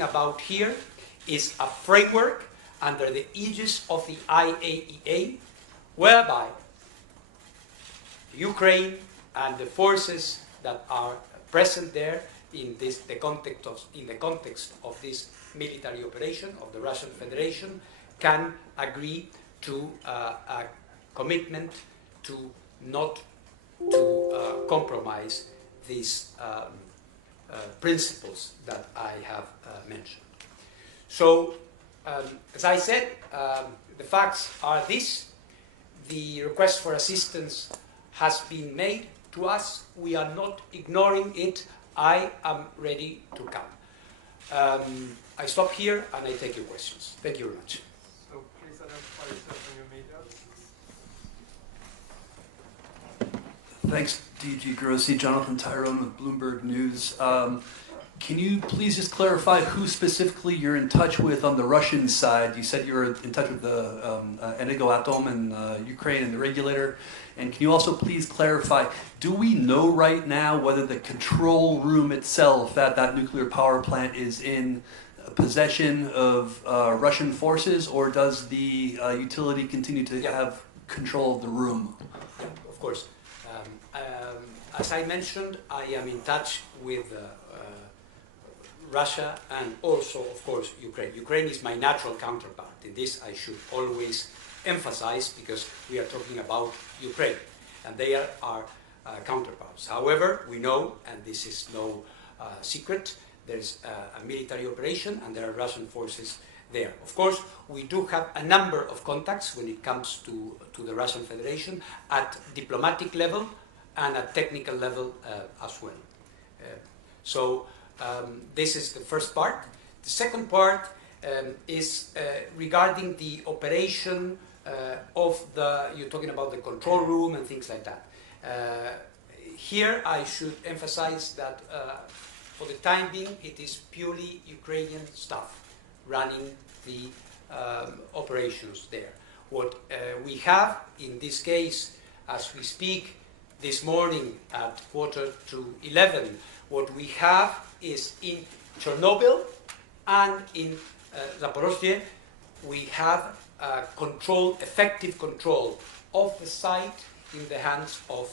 about here is a framework under the aegis of the IAEA, whereby Ukraine and the forces that are present there in the context of this military operation of the Russian Federation can agree to a commitment to not to compromise these principles that I have mentioned. So, as I said, the facts are this. The request for assistance has been made to us. We are not ignoring it. I am ready to come. I stop here and I take your questions. Thank you very much. So please identify yourself and your media. Thanks, DG Grossi. Jonathan Tyrone with Bloomberg News. Can you please just clarify who specifically you're in touch with on the Russian side? You said you were in touch with the Energoatom in Ukraine and the regulator. And can you also please clarify, do we know right now whether the control room itself at that nuclear power plant is in possession of Russian forces, or does the utility continue to have control of the room? Yeah, of course. As I mentioned, I am in touch with Russia and also, of course, Ukraine. Ukraine is my natural counterpart. In this, I should always emphasize, because we are talking about Ukraine, and they are our counterparts. However, we know, and this is no secret, there's a military operation and there are Russian forces there. Of course, we do have a number of contacts when it comes to the Russian Federation at diplomatic level and at technical level as well. So this is the first part. The second part is regarding the operation of you're talking about the control room and things like that. Here I should emphasize that for the time being it is purely Ukrainian staff running the operations there. What we have in this case, as we speak this morning at 10:45, what we have is in Chernobyl and in Zaporozhye, we have effective control of the site in the hands of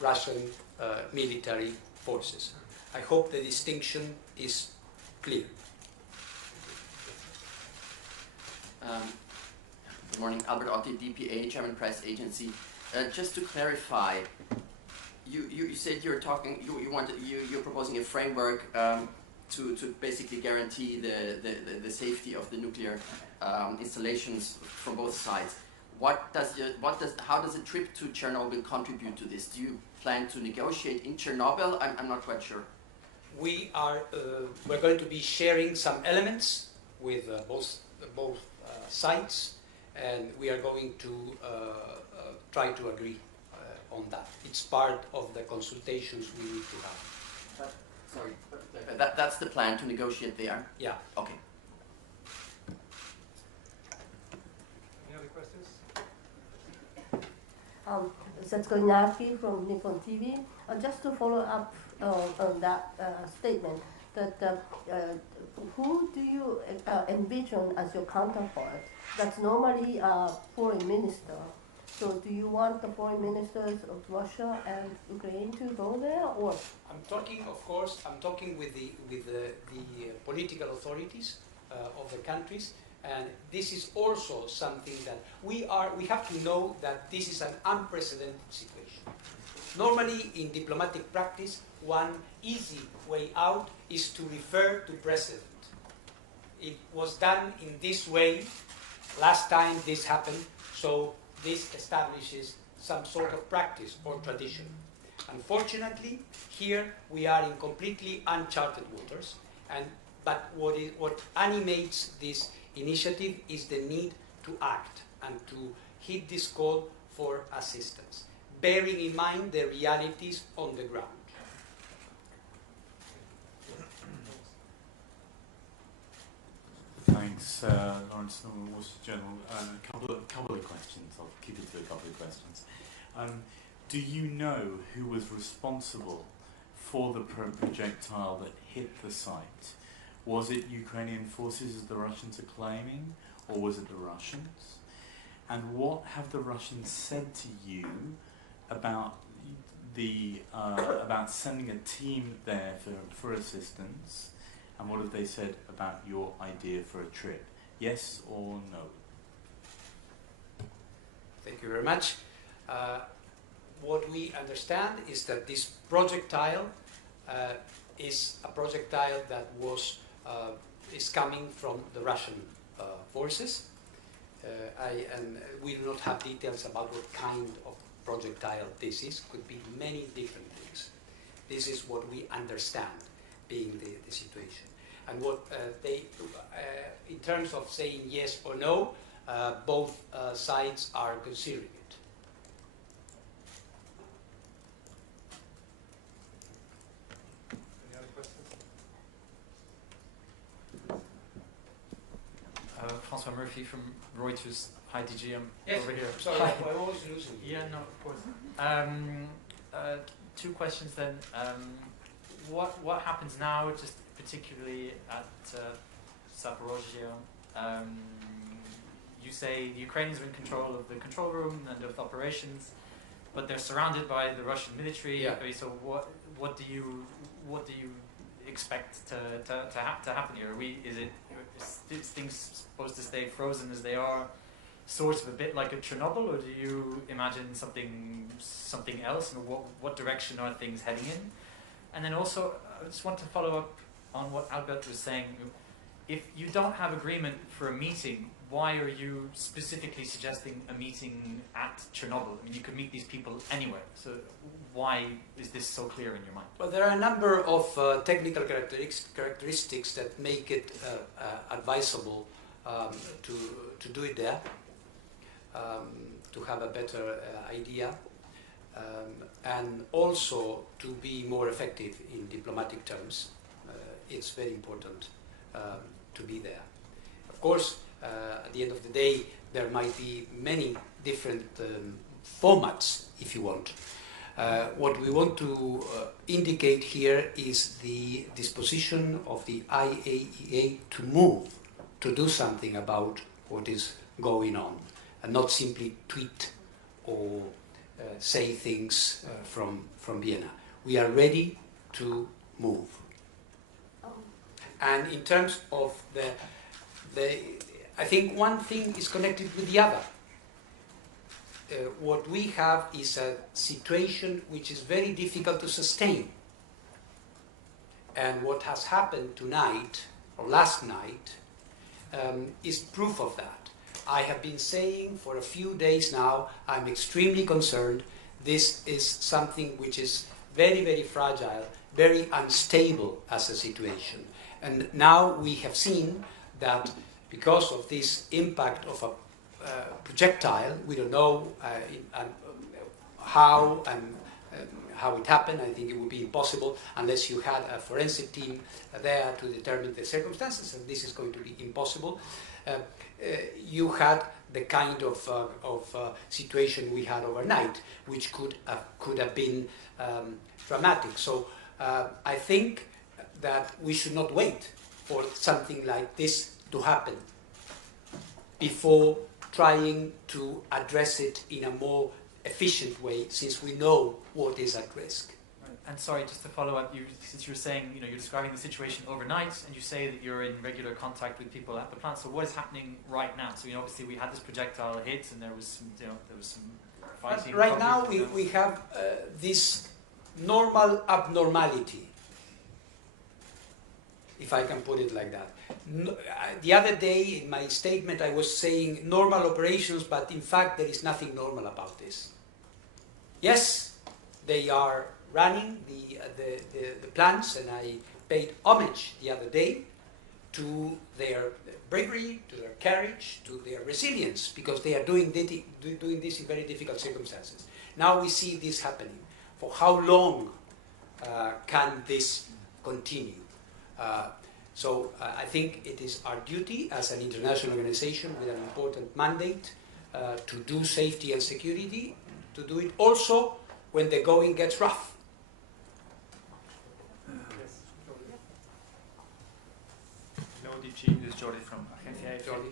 Russian military forces. I hope the distinction is clear. Good morning, Albert Otti, DPA, German Press Agency. Just to clarify, you said you're proposing a framework to basically guarantee the safety of the nuclear installations from both sides. How does a trip to Chernobyl contribute to this? Do you plan to negotiate in Chernobyl? I'm not quite sure. We're going to be sharing some elements with both sides, and we are going to try to agree on that. It's part of the consultations we need to have. That's the plan, to negotiate there? Yeah. Okay. Any other questions? Setsuko Inaki from Nippon TV. Just to follow up on that statement, that who do you envision as your counterpart? That's normally a foreign minister. So do you want the foreign ministers of Russia and Ukraine to go there, or? I'm talking, of course, with the political authorities of the countries, and this is also something that we have to know that this is an unprecedented situation. Normally, in diplomatic practice, one easy way out is to refer to precedent. It was done in this way last time this happened, so this establishes some sort of practice or tradition. Unfortunately, here we are in completely uncharted waters, but what animates this initiative is the need to act and to heed this call for assistance, bearing in mind the realities on the ground. Thanks, Lawrence from the Wall Street Journal. A couple of questions. I'll keep it to a couple of questions. Do you know who was responsible for the projectile that hit the site Was it Ukrainian forces, as the Russians are claiming, or was it the Russians? And what have the Russians said to you about about sending a team there for assistance? And what have they said about your idea for a trip? Yes or no? Thank you very much. What we understand is that this projectile is a projectile that is coming from the Russian forces. And we do not have details about what kind of projectile this is. Could be many different things. This is what we understand being the situation. And what in terms of saying yes or no, both sides are considering it. Any other questions? François Murphy from Reuters. Hi, DG. I'm Yes, over here. sorry, Hi. I'm always losing you. Yeah, no, of course. Two questions then. What happens now, just particularly at Zaporozhye? You say the Ukrainians are in control of the control room and of the operations, but they're surrounded by the Russian military. Yeah. So what do you expect to happen here? Is things supposed to stay frozen as they are, sort of a bit like a Chernobyl, or do you imagine something else? And what direction are things heading in? And then also, I just want to follow up on what Albert was saying. If you don't have agreement for a meeting, why are you specifically suggesting a meeting at Chernobyl? I mean, you could meet these people anywhere. So why is this so clear in your mind? Well, there are a number of technical characteristics that make it advisable to do it there, to have a better idea, and also to be more effective in diplomatic terms. It's very important to be there. Of course, at the end of the day, there might be many different formats, if you want. What we want to indicate here is the disposition of the IAEA to move, to do something about what is going on, and not simply tweet or say things from Vienna. We are ready to move. And in terms of I think one thing is connected with the other. What we have is a situation which is very difficult to sustain. And what has happened tonight, or last night, is proof of that. I have been saying for a few days now, I'm extremely concerned. This is something which is very, very fragile, very unstable as a situation. And now we have seen that because of this impact of a projectile, we don't know how it happened. I think it would be impossible unless you had a forensic team there to determine the circumstances, and this is going to be impossible. You had the kind of situation we had overnight, which could have been dramatic. So I think that we should not wait for something like this to happen before trying to address it in a more efficient way, since we know what is at risk. Right. And sorry, just to follow up, since you were saying, you're describing the situation overnight, and you say that you're in regular contact with people at the plant. So what is happening right now? So obviously we had this projectile hit, and there was some fighting. But right now we have this normal abnormality, if I can put it like that. The other day in my statement I was saying normal operations, but in fact there is nothing normal about this. Yes, they are running the plants, and I paid homage the other day to their bravery, to their courage, to their resilience, because they are doing this in very difficult circumstances. Now we see this happening. For how long can this continue? So I think it is our duty as an international organization with an important mandate to do safety and security, to do it also when the going gets rough. Yes. DG, this is Jordi from Agencia EFE. Jordi?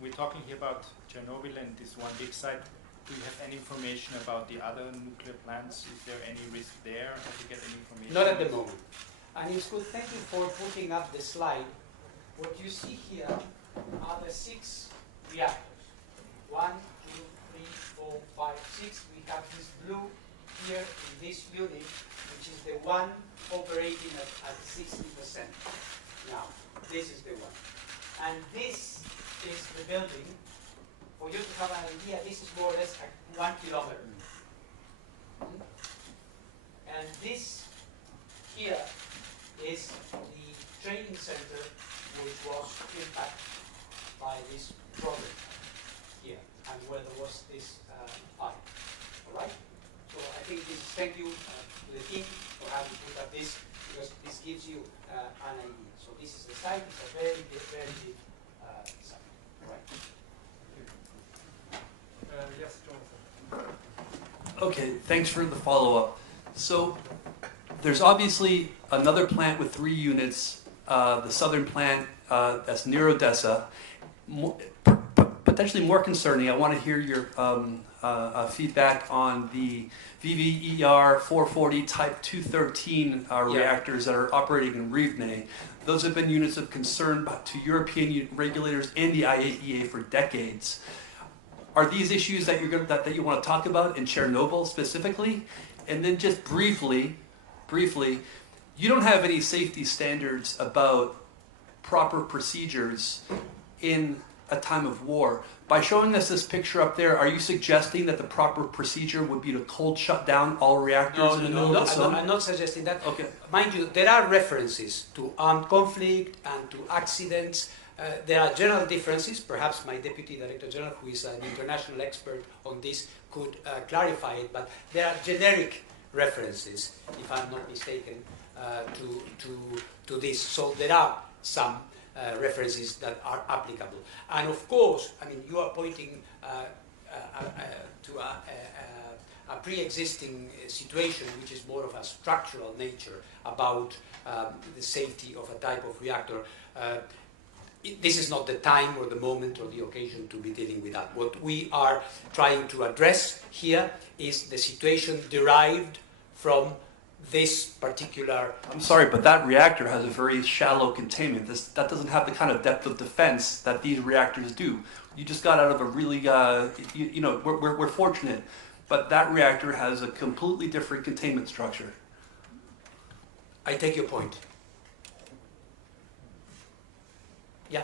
We're talking here about Chernobyl and this one big site. Do you have any information about the other nuclear plants? Is there any risk there? Have you get any information? Not at the moment. And it's good, thank you for putting up the slide. What you see here are the 6 reactors. 1, 2, 3, 4, 5, 6. We have this blue here in this unit, which is the one operating at 60%. Now, this is the one. And this is the building. For you to have an idea, this is more or less 1 kilometer. And this here is the training center which was impacted by this problem here, and where there was this fire. All right? So I think this is, thank you to the team for having put up this, because this gives you an idea. So this is the site. It's a very big site. All right? Yes, Jonathan. Okay, thanks for the follow-up. So there's obviously another plant with 3 units, the southern plant that's near Odessa. Potentially more concerning, I want to hear your feedback on the VVER 440 Type 213 reactors that are operating in Rivne. Those have been units of concern to European regulators and the IAEA for decades. Are these issues that that you want to talk about in Chernobyl specifically? And then just briefly, you don't have any safety standards about proper procedures in a time of war. By showing us this picture up there, are you suggesting that the proper procedure would be to cold shut down all reactors in the middle of the zone? I'm not suggesting that. Okay. Mind you, there are references to armed conflict and to accidents. There are general differences. Perhaps my Deputy Director General, who is an international expert on this, could clarify it. But there are generic references, if I'm not mistaken, to this. So there are some references that are applicable. And of course, I mean, you are pointing to a pre-existing situation, which is more of a structural nature about the safety of a type of reactor. This is not the time or the moment or the occasion to be dealing with that. What we are trying to address here is the situation derived from this particular... I'm sorry, but that reactor has a very shallow containment. That doesn't have the kind of depth of defense that these reactors do. You just got out of a really, we're fortunate, but that reactor has a completely different containment structure. I take your point. Yeah.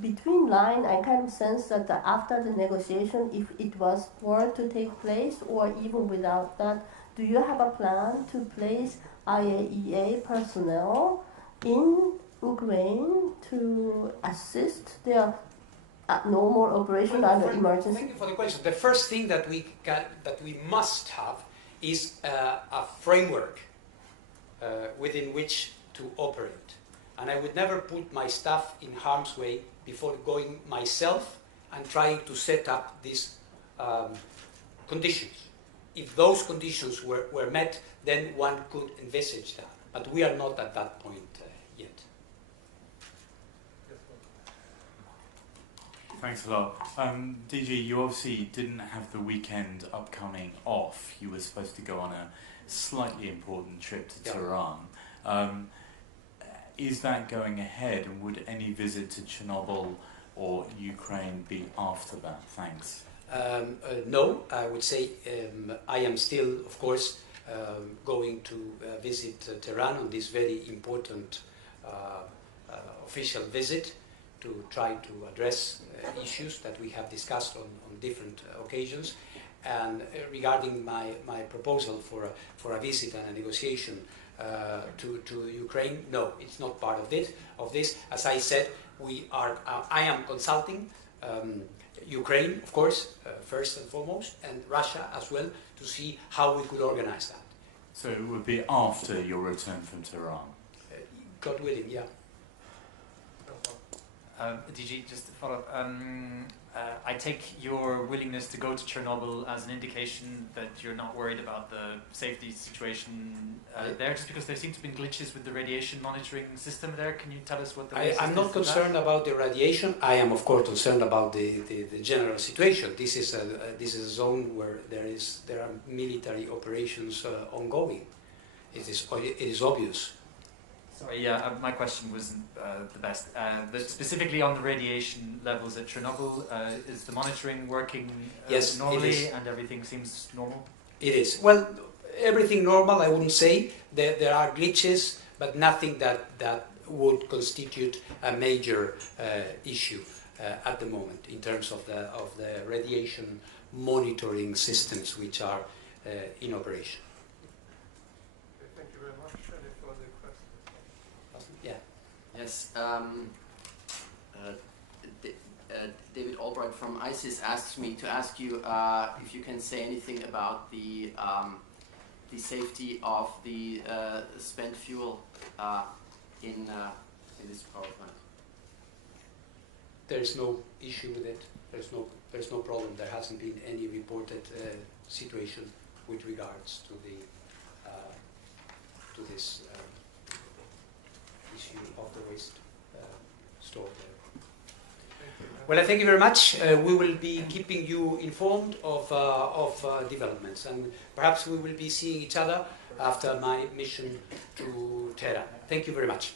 Between line, I kind of sense that after the negotiation, if it were to take place, or even without that, do you have a plan to place IAEA personnel in Ukraine to assist their normal operation under emergency? Thank you for the question. The first thing that we must have is a framework within which to operate. And I would never put my staff in harm's way before going myself and trying to set up these conditions. If those conditions were met, then one could envisage that. But we are not at that point yet. Thanks a lot. DG, you obviously didn't have the weekend upcoming off. You were supposed to go on a slightly important trip to Tehran. Is that going ahead, and would any visit to Chernobyl or Ukraine be after that? Thanks. No, I would say I am still, of course, going to visit Tehran on this very important official visit to try to address issues that we have discussed on different occasions. And regarding my proposal for a visit and a negotiation to Ukraine, no, it's not part of this. As I said, I am consulting Ukraine, of course, first and foremost, and Russia as well, to see how we could organize that. So it would be after your return from Tehran? God willing, yeah. DG, just to follow up. I take your willingness to go to Chernobyl as an indication that you're not worried about the safety situation there, just because there seem to have been glitches with the radiation monitoring system there. Can you tell us what the I'm not concerned about the radiation. I am, of course, concerned about the general situation. This is a zone where there are military operations ongoing. It is obvious. Sorry, yeah, my question wasn't the best. But specifically on the radiation levels at Chernobyl, is the monitoring working Yes, normally, it is. and everything seems normal? It is. Well, everything normal, I wouldn't say. There are glitches, but nothing that would constitute a major issue at the moment in terms of the radiation monitoring systems which are in operation. Okay, thank you very much. Any further questions? Yeah. Yes. David Albright from ISIS asks me to ask you if you can say anything about the safety of the spent fuel in this power plant. There is no issue with it. There's no problem. There hasn't been any reported situation with regards to the to this issue of the waste stored there. Well, I thank you very much. We will be keeping you informed of developments, and perhaps we will be seeing each other after my mission to Tehran. Thank you very much.